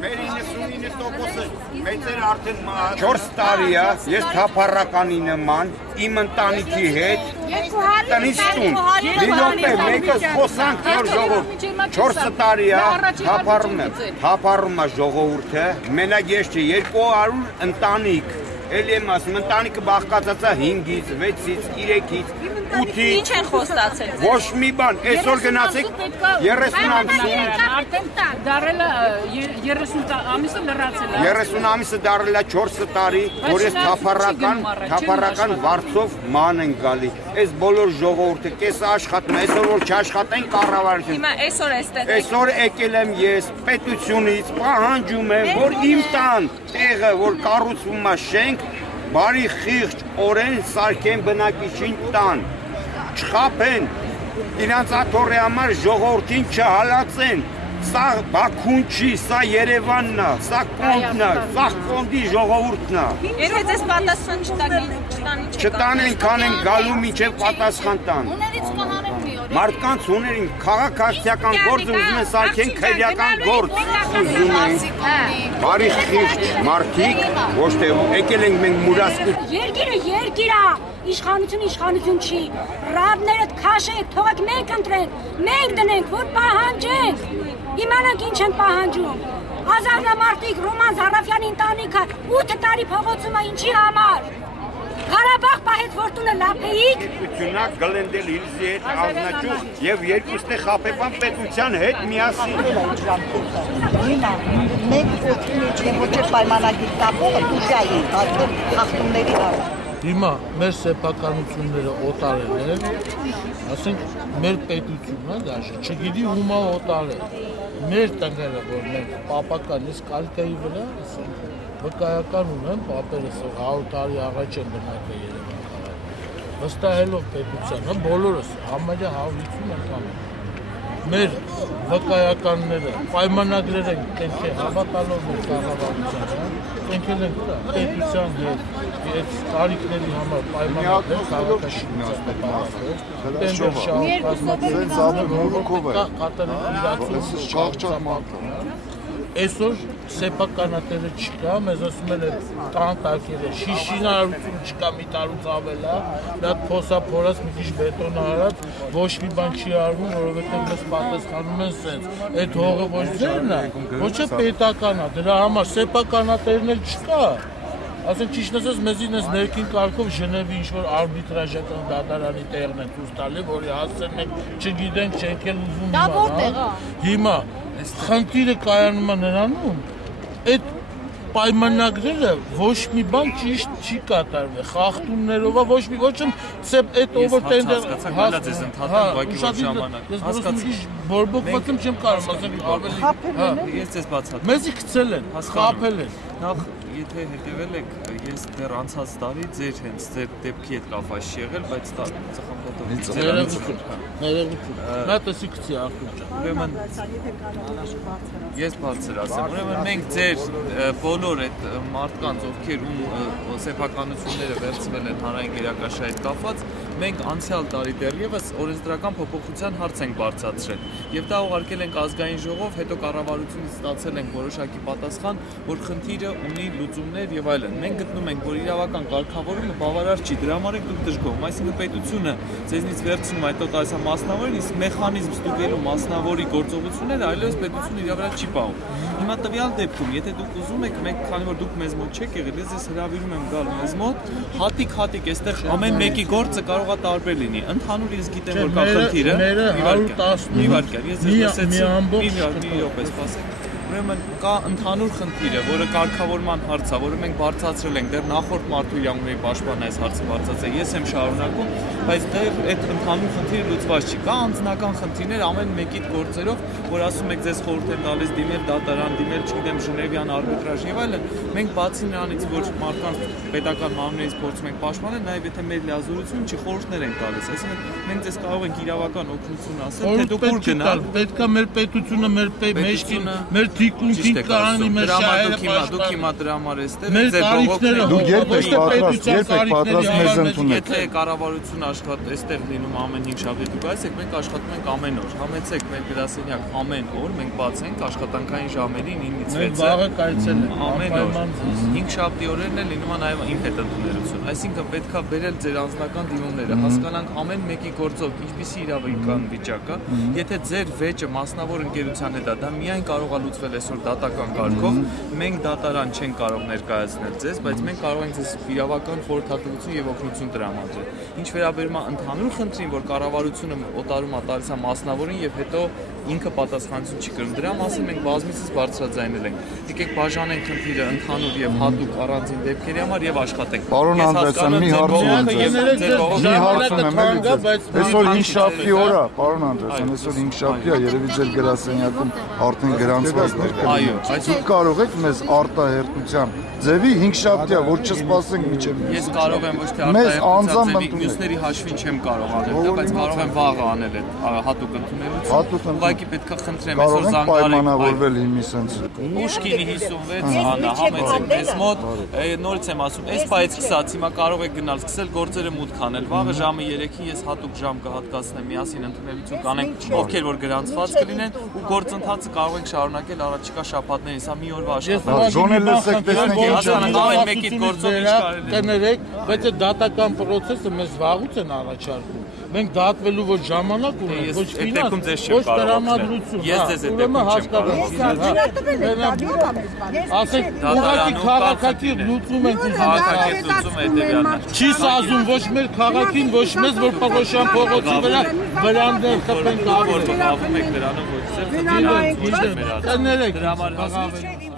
Մեր 99%-ը մեծերը արդեն 4 տարի է, ես թափառականի նման, իմ ընտանիքի հետ, տնից տուն, միլիոն մեկը խոսանք նոր ժողովուրդ, 4 տարի է, թափառում է ժողովուրդը, մենակ ես չէ, 200 ընտանիք, էլ եմ ասում, ընտանիքը բաղկացած է 5-ից, 6-ից, 3-ից, 8-ից, Ինչ են խոստացել։ Ոչ մի բան, այսօր գնացեք 30 ամսին, Արդեն դարելը 30 ամիսը լրացել է։ 30 ամիսը դարել է 4 տարի, որ ես թափառական վարձով ման են գալի։ Այս բոլոր ժողովուրդը կեսը աշխատում է, այսօր որ չաշխատեն կառավարություն։ Հիմա այսօր էստեղ։ Այսօր եկել եմ ես պետությունից, պահանջում եմ, որ իմ տան տեղը, որ կառուցվում է շենք, բարի խիղճ օրեն սարքեն բնակիչին տան, չխապեն, իրանց աթոռի համար ժողովրդին չհալածեն, սա Բաքուն չի, սա Երևանն է, սա Կոնդն է, սա Կոնդի ժողովուրդն է։ Եթե ձեզ պատասխան չտան, Չտանեն, քանեն գալու միջև պատասխան տան։ Մարդկանց ուներին քաղաքացիական գործ ուզում են սարքեն քրեական գործ ուզում են։ Բարի խիղճ մարդիկ, ոչ թե եկել ենք մենք մուրասկուտ։ Երկիրը երկիր է, իշխանություն չի, ռաբները քաշեք, թողեք մենք ընտրենք, մենք դնենք, որ պահանջենք, իմանանք ինչ են պահանջում։ Ազարնամարտիկ Ռոման Զարաֆյանի ընտանիքը 8 տարի փողոցում է ինչի համար։ Ղարաբաղ պահեց որտունը լափեիք։ Պետությունա գլենդել իրզի հետ ազնաճուղ և երկուստե խապեպան պետության հետ միասին։ Հիմա մենք ոչինչ ոչ է պայմանագիր տապողը դուժայի արդեն խախտումների համար։ Հիմա մեր սեփականությունները օտարել են, ասենք մեր պետությունը դաշը չգիտի ում է օտարել։ Մեր տները, որ մենք պապական իսկ կալկայի վրա, ասենք վկայական ունեն, պապերս 100 տարի առաջ են բնակվել Երևան քաղաքում։ Վստահելով պետությանը, բոլորս համարյա 150 անգամ մեր վկայականները պայմանագրեր են կենքել հավատալով մեր կառավարությանը, կենքել են պետության հետ այդ տարիքների համար պայմանագրեր քաղաքաշինության պատասխանով, տենդեր շահարկացնող Այսօր սեփականատերը չկա, մեզ ասում են տան տակերը, շիշինարություն չկա մի տարուց ավելա, դա փոսափորած մի քիչ բետոն արած, ոչ մի բան չի արվում, որովհետև մեզ պատասխանում են սենց, այդ հողը ոչ ձերն է, ոչ է պետական է, դրա համար սեփականատերն էլ չկա։ Ասենք ճիշտ ասած մեզին այս ներքին կարգով Ժնևի ինչ-որ արբիտրաժական դատարանի տեղն են ցույց տալի, որի հասցեն մենք չգիտենք, չենք էլ ուզում հիմա խնդիրը կայանում է նրանում, այդ պայմանագրերը ոչ մի բան ճիշտ չի կատարվել, խախտումներով, ոչ մի ոչ եմ այդ օվերտենդը բորբոքված եմ չեմ կարող ասենք ավելի ես ես բացատրեմ մեզի գցել են, խաբել են նախ եթե հետևել եք ես դեռ անցած տարի ձեր հենց ձեր դեպքի հետ կապված չի եղել բայց ծխամփոտով նա տեսի գցի ուրեմն ես բարձր ասեմ ուրեմն մենք ձեր բոլոր այդ մարդկանց ովքեր ում սեփականությունները վերցվել են հանրային գերակաշարի հետ կապված մենք անցյալ տարի դեռևս օրենսդրական փոփոխության հարց ենք բարձրացրել եւ դա ուղարկել ենք ազգային ժողով հետո կառավարությունից ստացել ենք որոշակի պատասխան որ խնդիրը ունի լուծումներ եւ այլն մենք գտնում ենք որ իրավական կարգավորումը բավարար չի դրա համար ենք դուք դժգոհում այսինքն պետությունը ձեզնից վերցնում այդ տոտալիստ մասնավորին իսկ մեխանիզմ ստուգելու մասնավորի գործողությունները այլևս պետությունը իր վրա չի պահում հիմա տվյալ դեպքում եթե դուք ուզում եք մենք քանի որ դուք մեզ մոտ չեք եղել ես հրավիրում եմ գալ մեզ մոտ հատիկ այստեղ ամեն մեկի գործը կարող է տարբեր լինի ընդհանուր ես գիտեմ որ կա խնդիրը մի վարքյան ես ձեզ լսեցի մի րոպե սպասեք ուրեմն կա ընդհանուր խնդիրը, որը կարգավորման հարց է, որը մենք բարձրացրել ենք, դեռ նախորդ մարդու իրավունքների պաշտպանը այս հարցը բարձրացրել, ես եմ շարունակում, բայց դեռ այդ ընդհանուր խնդիրը լուծված չի։ Կա անձնական խնդիրներ ամեն մեկի գործերով, որ ասում եք ձեզ խորհուրդ եմ տալիս դիմել դատարան, դիմել չգիտեմ Ժնևյան արբիտրաժ եւ այլն, մենք բացի նրանից, որ մարդկանց պետական մարմիններից փորձում ենք պաշտպանել, նաեւ եթե մեր լիազորություն չի խորհուրդներ ենք տալիս, այսինքն մենք ձեզ կարող ենք իրավական օգնություն ասել, թե դուք ուր գնալ, պետք է մեր պետությունը, մեր մեջքին, մեր թիկունքին կանի մեր շահերը դուք հիմա դրա համար էստեղ մեր ձեր բողոքները դուք երբ եք պատրաստ մեզ ընդունել։ Եթե կառավարություն աշխատի, այստեղ լինում ամեն 5 շաբաթ դուք այսեք, մենք աշխատում ենք ամեն օր։ Համեցեք մեր գրասենյակ ամեն օր, մենք բաց ենք աշխատանքային ժամերին 9-ից 6-ը։ Վաղը կայցել են ամեն օր 5 շաբթի օրերն էլ լինում է նաև իմ հետ ընդունելություն։ Այսինքն պետքա բերել ձեր անձնական դիմումները, հասկանանք ամեն մեկի գործով ինչպիսի իրավական վիճակ է։ Եթե ձեր վեճը մասնավոր ընկերության հետ է, դա միայն կարող է լուծվել այսօր դատական կարգով, մենք դատարան չենք կարող ներկայացնել ձեզ, բայց մենք կարող ենք ձեզ իրավական խորհրդատվություն եւ օգնություն տրամադրել։ Ինչ վերաբերում է ընդհանուր խնդրին, որ կառավարությունը օտարում է տալիս է մասնավորին եւ հետո ինքը պատասխանատվություն չի կրում, դրա մասին մենք բազմիցս բարձրաձայնել ենք։ Եկեք բաժանենք խնդիրը ընդհանուր եւ հատուկ առանձին դեպքերի համար եւ աշխատենք։ Պարոն Անդրեասյան, մի հարցում եմ այսօր 5 շաբթի օր է, պարոն Անդրեասյան, այսօր 5 շաբթի է, երևի ձեր գրասենյակում արդեն գրանցված ներկա։ Դուք կարող եք մեզ արտահերտության ձևի 5 շաբթի է, որ չսպասենք միջև։ Ես կարող եմ ոչ թե արտահերտության ձևի մյուսների հաշվին չեմ կարող անել, բայց կարող եմ վաղը անել այդ հատուկ ընդունելություն։ Ուղղակի պետք է խնդրեմ այսօր զանգարեք պայմանավորվել հիմի սենց։ Ուշքինի 56 անա, համեցեք մեզ մոտ, նորից եմ ասում, այս պայից սկսած, հիմա կարող եք գնալ, սկսել գործերը մուտք անել, վաղը ժամը 3-ին ես հատուկ ժամ կհատկացնեմ, միասին ընդունելություն կանենք, ովքեր որ գրանցված կլինեն ու գործընթացը կարող ենք շարունակել առաջիկա շաբաթներին, սա մի օրվա աշխատանք է, բայց այդ դատական process-ը մեզ վաղուց են առաջարկում։ Մենք դատվելու ոչ ժամանակ ունենք, ոչ ֆինանս, ոչ տրամադրություն։ Ես ձեզ այդ դեպքում չեմ կարող։ Ասեք, ուղղակի քաղաքակիր լուծում ենք ուզում։ Քաղաքակիր լուծումը հետևյալն է։ Չի սազում ոչ մեր քաղաքին, ոչ մեզ, որ Պողոսյան փողոցի վրա վրաններ խփենք որ բաղվում եք դրանով ոչ ձեր։ Դրա համար